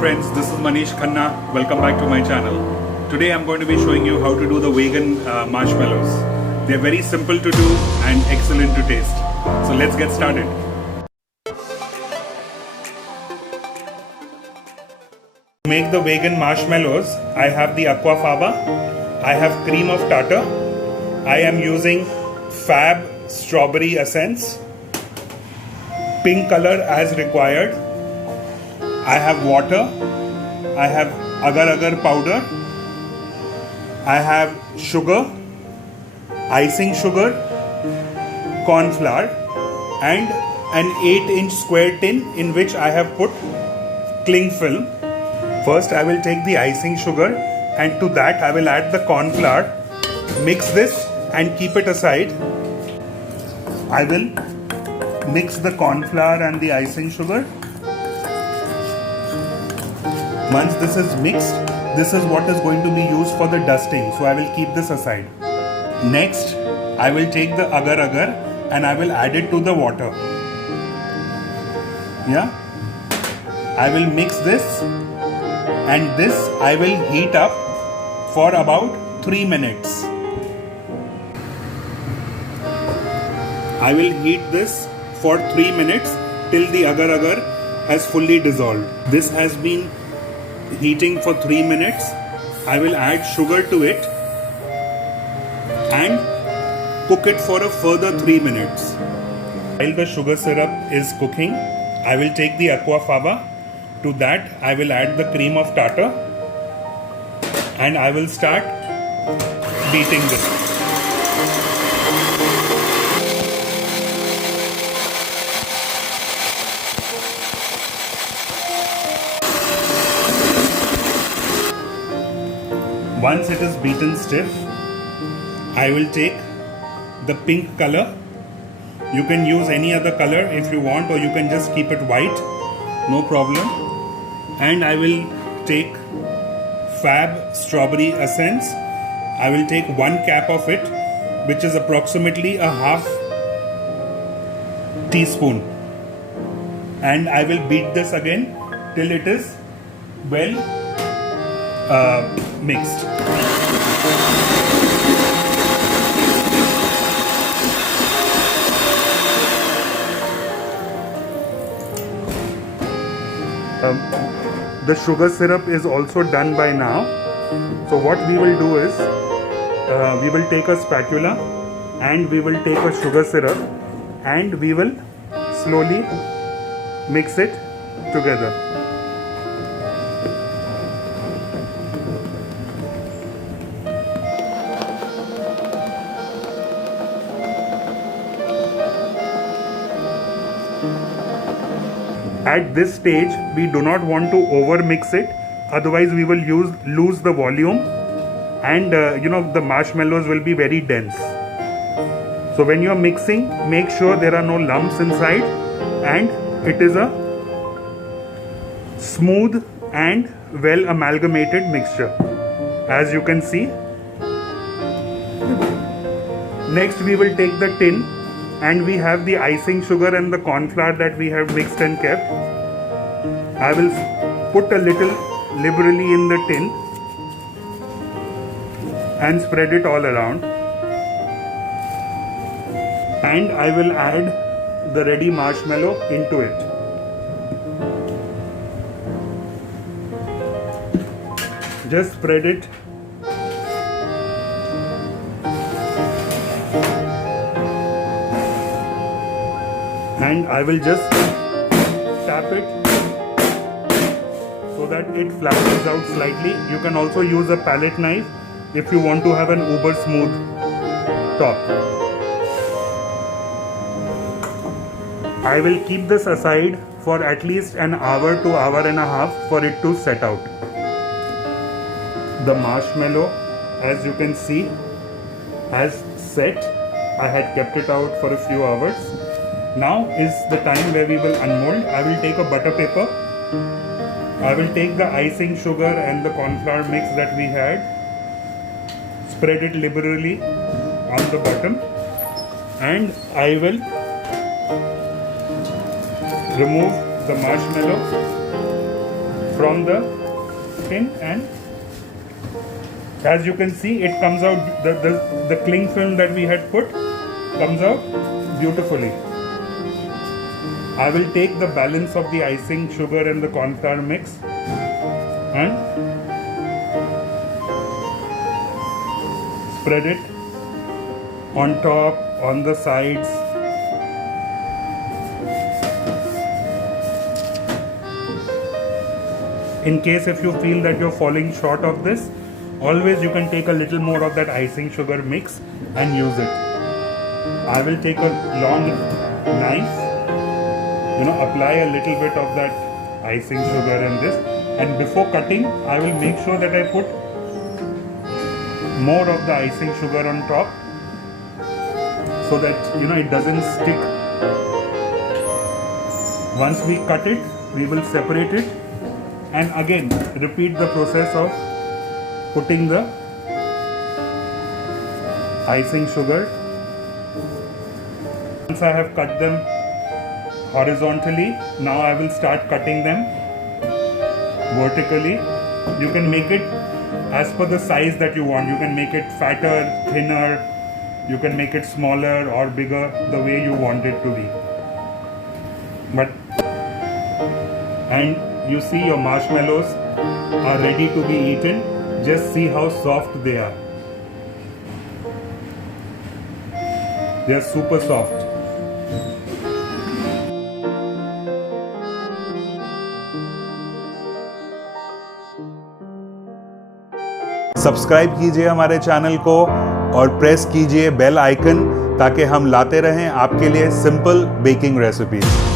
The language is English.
friends, this is Manish Khanna. Welcome back to my channel. Today I'm going to be showing you how to do the vegan marshmallows. They're very simple to do and excellent to taste. So let's get started. To make the vegan marshmallows, I have the aquafaba, I have cream of tartar, I am using Fab strawberry essence, pink color as required, I have water, I have agar-agar powder, I have sugar, icing sugar, corn flour and an 8-inch square tin in which I have put cling film. First I will take the icing sugar and to that I will add the corn flour, mix this and keep it aside. I will mix the corn flour and the icing sugar. Once this is mixed, this is what is going to be used for the dusting, so I will keep this aside. Next, I will take the agar-agar and I will add it to the water. Yeah, I will mix this and this I will heat up for about 3 minutes. I will heat this for 3 minutes till the agar-agar has fully dissolved. This has been heating for 3 minutes. I will add sugar to it and cook it for a further 3 minutes. While the sugar syrup is cooking, I will take the aquafaba. To that I will add the cream of tartar and I will start beating this. Once it is beaten stiff, I will take the pink color. You can use any other color if you want, or you can just keep it white, no problem. And I will take Fab strawberry essence. I will take 1 cap of it, which is approximately a half teaspoon. And I will beat this again till it is well mixed. The sugar syrup is also done by now. So what we will do is we will take a spatula and we will take a sugar syrup and we will slowly mix it together. At this stage, we do not want to over mix it, otherwise we will lose the volume and the marshmallows will be very dense. So when you are mixing, make sure there are no lumps inside and it is a smooth and well amalgamated mixture, as you can see. Next we will take the tin and we have the icing sugar and the corn flour that we have mixed and kept. I will put a little liberally in the tin and spread it all around. And I will add the ready marshmallow into it. Just spread it. And I will just tap it so that it flattens out slightly. You can also use a palette knife if you want to have an uber smooth top. I will keep this aside for at least an hour to hour and a half for it to set out. The marshmallow, as you can see, has set. I had kept it out for a few hours. Now is the time where we will unmold. I will take a butter paper. I will take the icing sugar and the corn flour mix that we had. Spread it liberally on the bottom. And I will remove the marshmallow from the tin, and as you can see, it comes out, the cling film that we had put comes out beautifully. I will take the balance of the icing sugar and the corn flour mix and spread it on top, on the sides. In case if you feel that you're falling short of this, always you can take a little more of that icing sugar mix and use it. I will take a long knife, apply a little bit of that icing sugar in this, and before cutting I will make sure that I put more of the icing sugar on top so that it doesn't stick. Once we cut it, we will separate it and again repeat the process of putting the icing sugar. Once I have cut them horizontally, now I will start cutting them vertically. You can make it as per the size that you want. You can make it fatter, thinner, you can make it smaller or bigger, the way you want it to be. And you see your marshmallows are ready to be eaten. Just see how soft they are. They are super soft. Subscribe कीजिए हमारे channel को और press कीजिए bell icon ताकि हम लाते रहें आपके लिए सिंपल बेकिंग रेसिपीज।